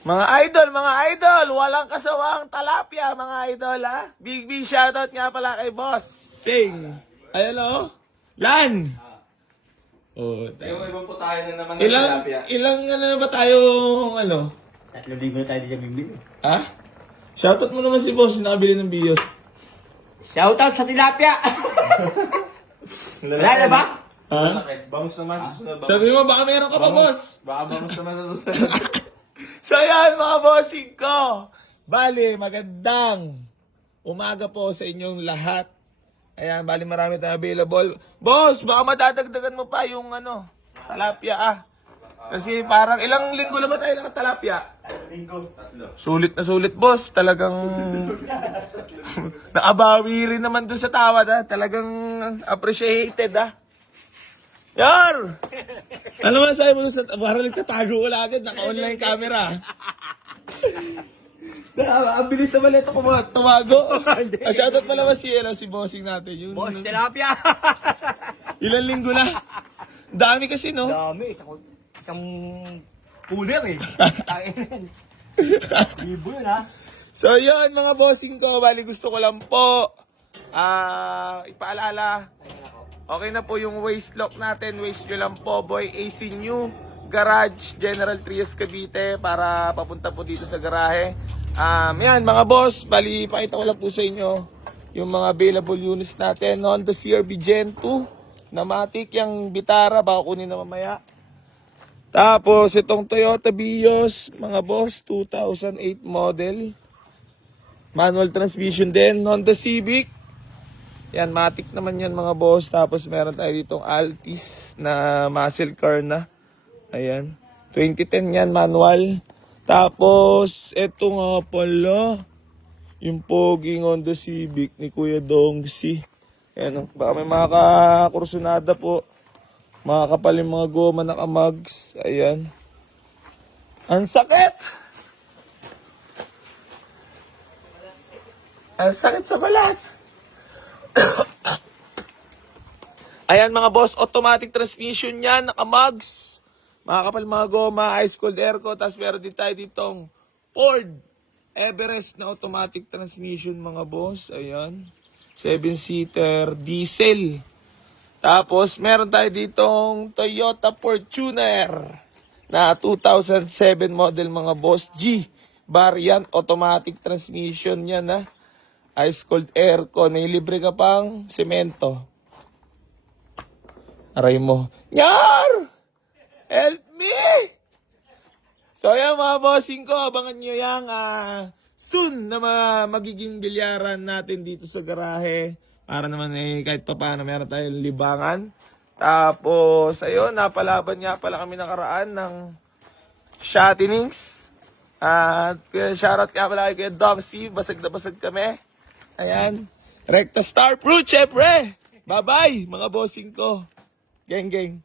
Mga idol, walang kasawang talapia, mga idol, ha? Big shoutout nga pala kay Boss Sing. Ayan o. Lan! Oh, Yung ibang po tayo na naman ng tilapia. ilang ano na ba tayo, ano? 3,000 na tayo dito bibili. Ha? Shoutout mo naman si Boss, nakabili ng bios. Shoutout sa tilapia! Wala na ba? Ha? Bangus naman sa susunod. Sabi mo, baka meron ka pa, Boss. Baka bangus naman sa susunod. So yan mga bossing ko. Bali, magandang umaga po sa inyong lahat. Ayan, bali marami tayong available. Boss, baka madadagdagan mo pa yung ano, talapia Kasi parang ilang linggo na ba tayo nakatalapia? Linggo. Sulit na sulit, boss. Talagang nakabawi rin naman dun sa tawad, ha. Talagang appreciated, ha. Yar! Ano man sa'yo mo sa parang nagtatago wala agad, naka-online camera. Ang bilis naman ito tumago. Shoutout pala ba si bossing natin. Yung, Boss, tilapia! ilang linggo na. Dami kasi, no? Dami. Isang cooler eh. Libo yun ha. So yun mga bossing ko, bali gusto ko lang po ipaalala. Okay na po yung waist lock natin. Waist nyo lang po, boy. AC New Garage, General Trias, Cavite, para papunta po dito sa garahe. Yan mga boss, bali pakita ko lang po sa inyo yung mga available units natin. Honda CR-V Gen 2 na Matic, yung Vitara, baka kunin na mamaya. Tapos itong Toyota Vios, mga boss, 2008 model. Manual transmission din. Honda Civic. Yan, Matic naman yan mga boss. Tapos meron tayo ditong Altis na muscle car na. Ayan. 2010 yan, manual. Tapos, eto nga pala. Yung poging Honda Civic ni Kuya Dongsi. Ayan, baka may mga kakursunada po. Mga kapaling mga goma na kamags. Ayan. Ang sakit! Ang sakit sa balat! Ayan mga boss, automatic transmission yan, naka-mugs. Mga kapal mga goma, ice cold airco. Tapos meron din tayo ditong Ford Everest na automatic transmission mga boss. Ayan, 7-seater diesel. Tapos meron tayo ditong Toyota Fortuner na 2007 model mga boss. G variant automatic transmission yan, ha. Ice cold aircon, may libre ka pang semento. Aray mo. Nyar! Help me! So yan mga bossing ko, abangan nyo yan soon na magiging bilyaran natin dito sa garahe. Para naman kahit pa paano meron tayong libangan. Tapos ayun, napalaban nga pala kami nakaraan ng Shotinings. At shoutout nga pala kay Doxy, basag na basag kami. Ayan. Recta Star Fruit, syempre. Bye-bye, mga bossing ko. Geng, geng.